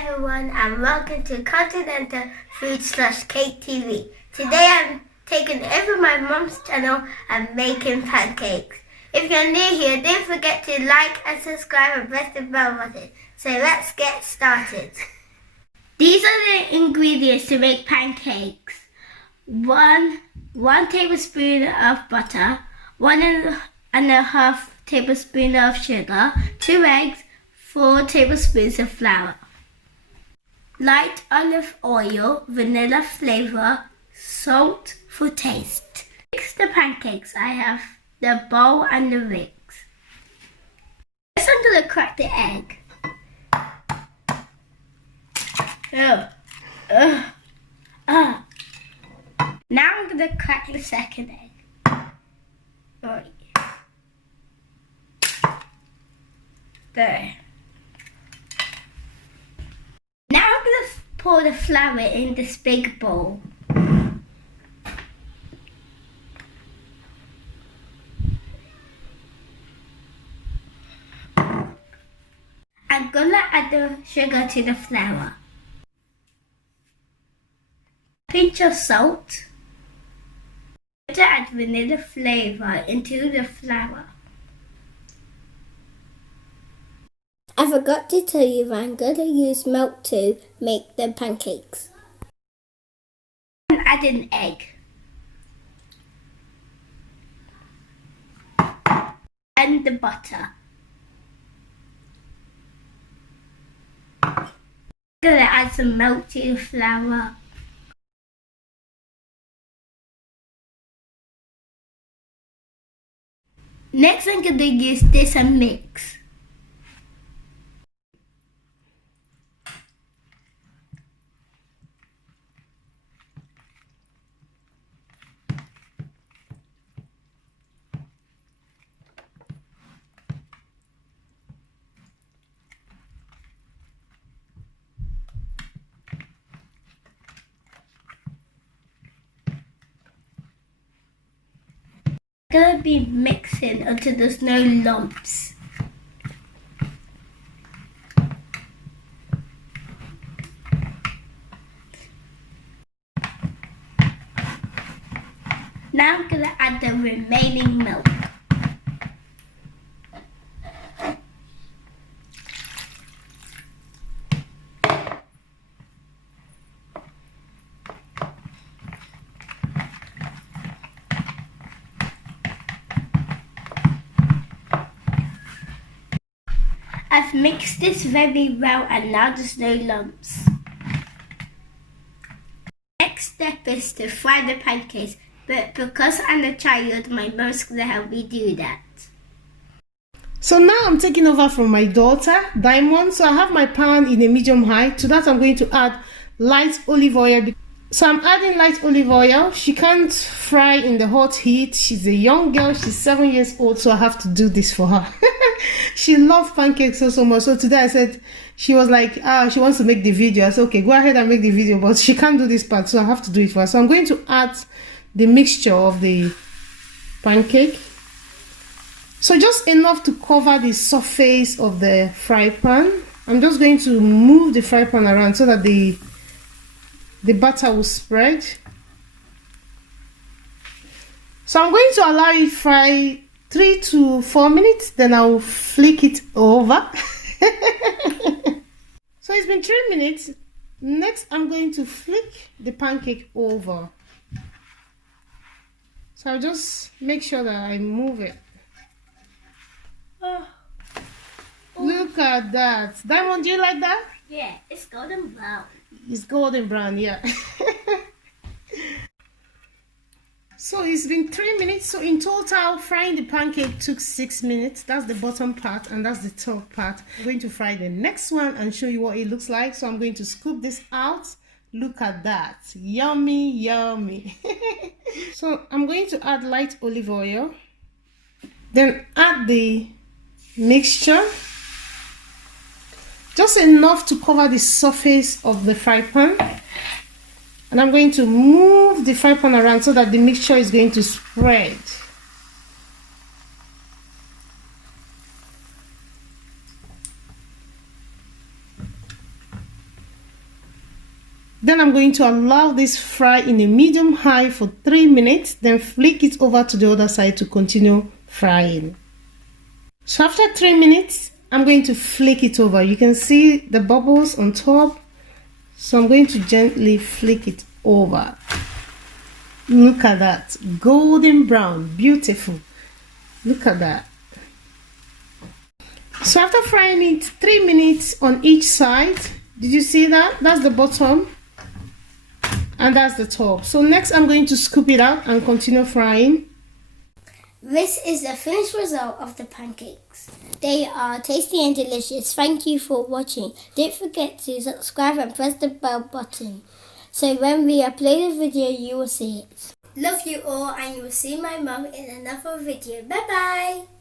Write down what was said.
everyone and welcome to Continental Food/Cake TV. Today I'm taking over my mum's channel and making pancakes. If you're new here, don't forget to like and subscribe and press the bell button. So let's get started. These are the ingredients to make pancakes. One tablespoon of butter, 1.5 tablespoons of sugar, 2 eggs, 4 tablespoons of flour, light olive oil, vanilla flavor, salt for taste. Mix the pancakes. I have the bowl and the rings. First I'm going to crack the egg. Now I'm going to crack the second egg. Oh, yeah. There. Now I'm going to pour the flour in this big bowl. I'm going to add the sugar to the flour. Pinch of salt. I'm going to add vanilla flavor into the flour. I forgot to tell you that I'm going to use milk to make the pancakes. And add an egg. And the butter. I'm going to add some milk to the flour. Next I'm going to use this and mix. I'm going to be mixing until there's no lumps. Now I'm going to add the remaining milk. I've mixed this very well and now there's no lumps. Next step is to fry the pancakes, but because I'm a child, my mum's going to help me do that. So now I'm taking over from my daughter, Diamond. So I have my pan in a medium high. To that I'm going to add light olive oil. So I'm adding light olive oil. She can't fry in the hot heat. She's a young girl. She's 7 years old, so I have to do this for her. She loves pancakes so much. So today I said, she was like, she wants to make the video. I said, okay, go ahead and make the video, but she can't do this part, so I have to do it for her. So I'm going to add the mixture of the pancake. So just enough to cover the surface of the fry pan. I'm just going to move the fry pan around so that the butter will spread. So I'm going to allow it fry 3 to 4 minutes, then I'll flick it over. So it's been 3 minutes. Next I'm going to flick the pancake over. So I'll just make sure that I move it. Look at that. Diamond, do you like that? Yeah, it's golden brown. It's golden brown, yeah. So it's been 3 minutes. So in total, frying the pancake took 6 minutes. That's the bottom part and that's the top part. I'm going to fry the next one and show you what it looks like. So I'm going to scoop this out. Look at that. Yummy, yummy. So I'm going to add light olive oil. Then add the mixture. Just enough to cover the surface of the fry pan. And I'm going to move the fry pan around so that the mixture is going to spread. Then I'm going to allow this fry in a medium high for 3 minutes, then flick it over to the other side to continue frying. So after 3 minutes, I'm going to flick it over. You can see the bubbles on top. So I'm going to gently flick it over. Look at that. Golden brown. Beautiful. Look at that. So after frying it 3 minutes on each side, did you see that? That's the bottom. And that's the top. So next I'm going to scoop it out and continue frying. This is the finished result of the pancakes. They are tasty and delicious. Thank you for watching. Don't forget to subscribe and press the bell button, so when we upload a video you will see it. Love you all, and you will see my mum in another video. Bye bye.